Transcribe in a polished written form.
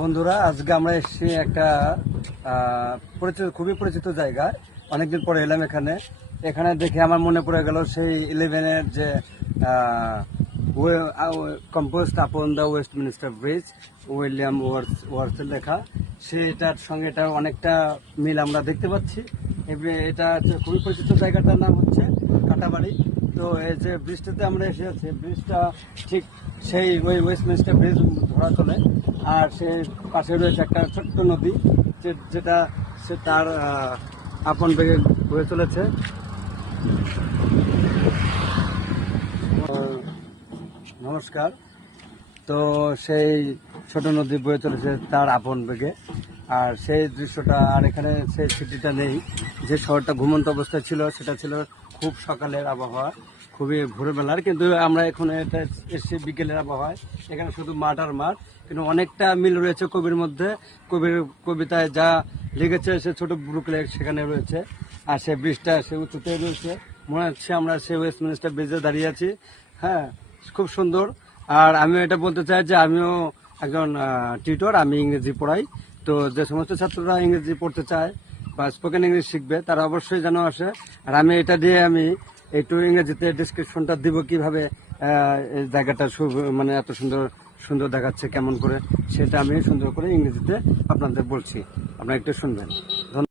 বন্ধুরা, আজকে আমরা এসেছি একটা খুবই পরিচিত জায়গায়। অনেকদিন পরে এলাম এখানে। এখানে দেখে আমার মনে পড়ে গেল সেই 11-এর যে composed upon the Westminster bridge, William ওয়ার্থের লেখা। সেটার সঙ্গে এটা অনেকটা মিল আমরা দেখতে পাচ্ছি। এটা খুবই পরিচিত, জায়গাটার নাম হচ্ছে কাটাবাড়ি। তো এই যে ব্রিজটাতে আমরা এসে আছি, ব্রিজটা ঠিক সেই ওয়েস্টমিনিস্টার ব্রিজ ধরা চলে। আর সে পাশে রয়েছে একটা ছোট্ট নদী, যেটা সে তার আপন বেগে বয়ে চলেছে। নমস্কার। তো সেই ছোট নদী বয়ে চলেছে তার আপন বেগে। আর সেই দৃশ্যটা, আর এখানে সেই স্মৃতিটা নেই। যে শহরটা ঘুমন্ত অবস্থায় ছিল, সেটা ছিল খুব সকালের আবহাওয়া, খুবই ভোরবেলার। কিন্তু আমরা এখন এটা এসেছি বিকেলের আবহাওয়ায়। এখানে শুধু মাঠ আর মাঠ, কিন্তু অনেকটা মিল রয়েছে কবির মধ্যে। কবির কবিতায় যা লিখেছে, সে ছোট ব্রুক লেক সেখানে রয়েছে। আর সে ব্রিজটা সে উঁচুতে রয়েছে। মনে হচ্ছে আমরা সে ওয়েস্টমিনিস্টার ব্রিজে দাঁড়িয়ে আছি। হ্যাঁ, খুব সুন্দর। আর আমিও এটা বলতে চাই যে আমিও একজন টিউটর, আমি ইংরেজি পড়াই। তো যে সমস্ত ছাত্ররা ইংরেজি পড়তে চায় বা স্পোকেন ইংলিশ শিখবে, তারা অবশ্যই যেন আসে। আর আমি এটা দিয়ে আমি একটু ইংরেজিতে ডিসক্রিপশনটা দিব, কিভাবে এই জায়গাটা মানে এত সুন্দর সুন্দর দেখাচ্ছে কেমন করে, সেটা আমি সুন্দর করে ইংরেজিতে আপনাদের বলছি। আপনারা একটু শুনবেন। ধন্যবাদ।